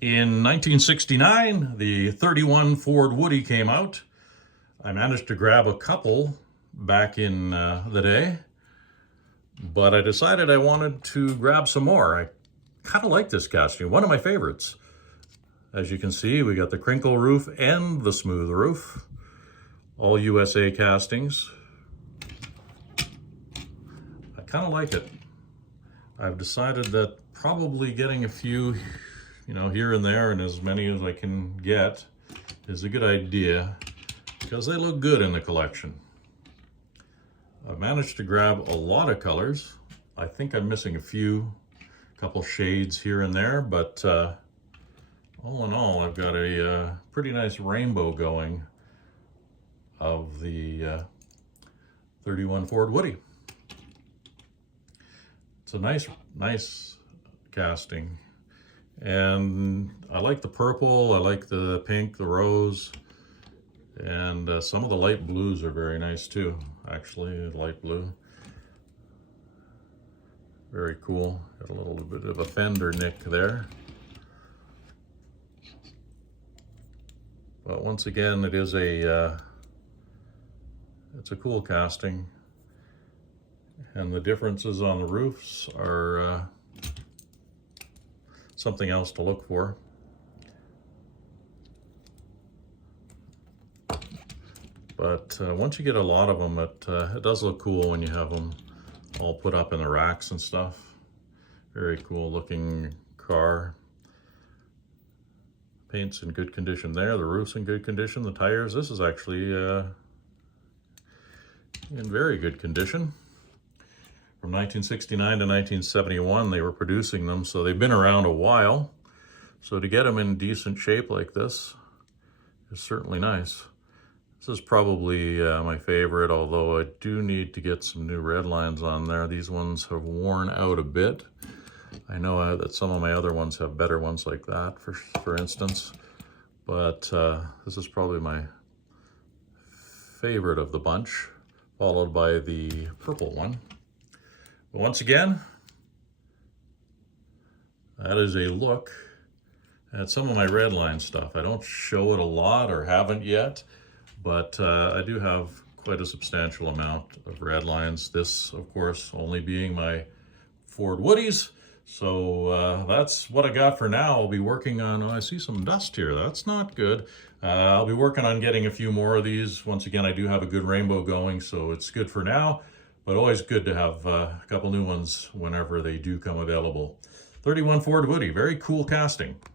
In 1969, the 31 Ford Woody came out. I managed to grab a couple back in the day, but I decided I wanted to grab some more. I kind of like this casting, one of my favorites. As you can see, we got the crinkle roof and the smooth roof, all USA castings. I kind of like it. I've decided that probably getting a few, here and there, and as many as I can get is a good idea because they look good in the collection. I've managed to grab a lot of colors. I think I'm missing a couple shades here and there, but all in all, I've got a pretty nice rainbow going of the 31 Ford Woody. It's a nice casting. And I like the purple, I like the pink, the rose, and some of the light blues are very nice too, actually, light blue. Very cool. Got a little bit of a fender nick there. But once again, it's a cool casting. And the differences on the roofs are something else to look for. But once you get a lot of them, it does look cool when you have them all put up in the racks and stuff. Very cool looking car. Paint's in good condition there, the roof's in good condition, the tires, this is actually in very good condition. From 1969 to 1971 they were producing them, so they've been around a while. So to get them in decent shape like this is certainly nice. This is probably my favorite, although I do need to get some new red lines on there. These ones have worn out a bit. I know that some of my other ones have better ones like that, for instance. But this is probably my favorite of the bunch, followed by the purple one. But once again, that is a look at some of my Redline stuff. I don't show it a lot, or haven't yet, but I do have quite a substantial amount of Redlines. This, of course, only being my Ford Woodies. So that's what I got for now. I'll be working on, I see some dust here. That's not good. I'll be working on getting a few more of these. Once again, I do have a good rainbow going, so it's good for now. But always good to have a couple new ones whenever they do come available. 31 Ford Woody, very cool casting.